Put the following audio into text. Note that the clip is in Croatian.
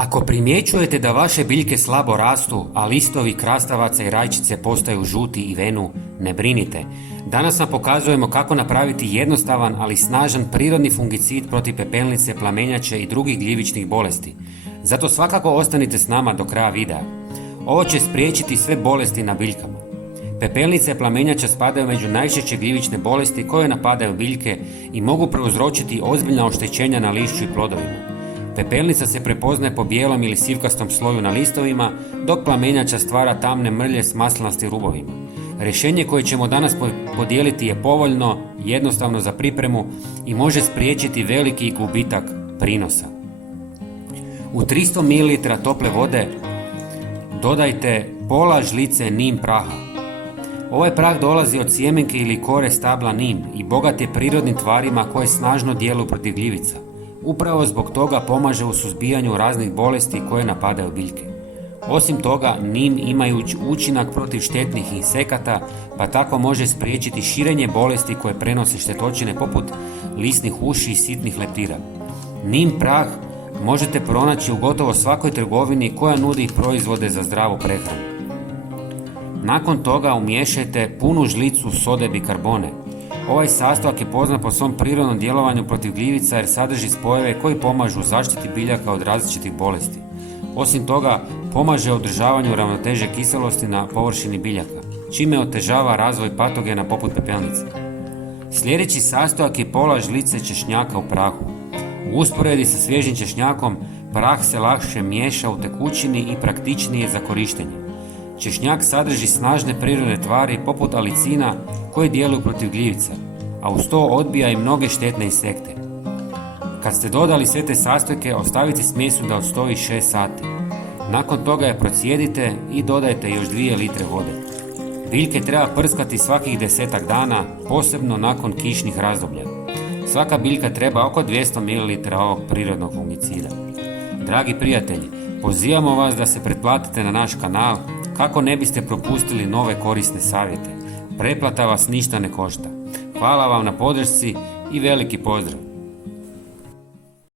Ako primjećujete da vaše biljke slabo rastu, a listovi krastavaca i rajčice postaju žuti i venu, ne brinite. Danas vam pokazujemo kako napraviti jednostavan, ali snažan prirodni fungicid protiv pepelnice, plamenjače i drugih gljivičnih bolesti. Zato svakako ostanite s nama do kraja videa. Ovo će spriječiti sve bolesti na biljkama. Pepelnice i plamenjača spadaju među najčešće gljivične bolesti koje napadaju biljke i mogu prouzročiti ozbiljna oštećenja na lišću i plodovima. Pepelnica se prepoznaje po bijelom ili sivkastom sloju na listovima, dok plamenjača stvara tamne mrlje s maslinastim rubovima. Rješenje koje ćemo danas podijeliti je povoljno, jednostavno za pripremu i može spriječiti veliki gubitak prinosa. U 300 ml tople vode dodajte pola žlice nim praha. Ovaj prah dolazi od sjemenke ili kore stabla nim i bogat je prirodnim tvarima koje snažno djeluju protiv gljivica. Upravo zbog toga pomaže u suzbijanju raznih bolesti koje napadaju biljke. Osim toga, nim imaju učinak protiv štetnih insekata, pa tako može spriječiti širenje bolesti koje prenose štetočine poput lisnih uši i sitnih leptira. Nim prah možete pronaći u gotovo svakoj trgovini koja nudi proizvode za zdravu prehranu. Nakon toga umiješajte punu žlicu sode bikarbone. Ovaj sastojak je poznat po svom prirodnom djelovanju protiv gljivica jer sadrži spojeve koji pomažu u zaštiti biljaka od različitih bolesti. Osim toga, pomaže održavanju ravnoteže kiselosti na površini biljaka, čime otežava razvoj patogena poput pepelnice. Sljedeći sastojak je pola žlice češnjaka u prahu. U usporedbi sa svježim češnjakom, prah se lakše miješa u tekućini i praktičnije za korištenje. Češnjak sadrži snažne prirodne tvari poput alicina koje djeluju protiv gljivica, a uz to odbija i mnoge štetne insekte. Kad ste dodali sve te sastojke, ostavite smjesu da odstoji 6 sati. Nakon toga je procijedite i dodajte još 2 litre vode. Biljke treba prskati svakih 10 dana, posebno nakon kišnih razdoblja. Svaka biljka treba oko 200 ml ovog prirodnog fungicida. Dragi prijatelji, pozivamo vas da se pretplatite na naš kanal kako ne biste propustili nove korisne savjete. Pretplata vas ništa ne košta. Hvala vam na podršci i veliki pozdrav!